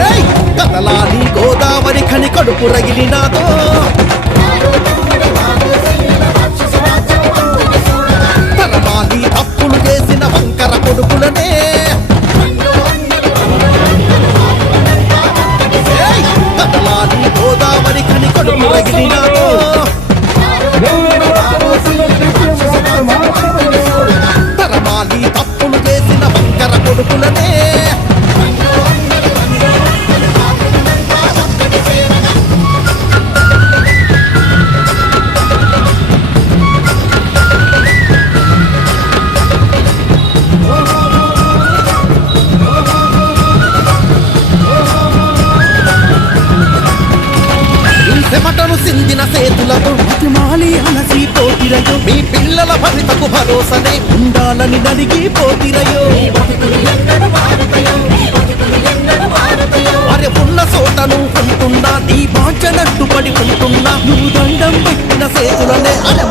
ఏయ్! గోదావరి ఖని కడుపు రగిలినాదో తలమాలి అప్పులు చేసిన వంకర కొడుకులనే ఏయ్! గోదావరి ఖని కడుపు రగిలినాదో చెమటను సిందిన సేతులతో మాలి అలసి పోతిరయో. మీ పిల్లల భవితకు భరోసనే ఉండాలని నలిగి పోతిరయో. అరే ఉన్న చోటను ఉంటున్నా నీ బాధ్యనట్టు పడి ఉంటున్నా నువ్వు దండం పెట్టిన సేతులనే అరే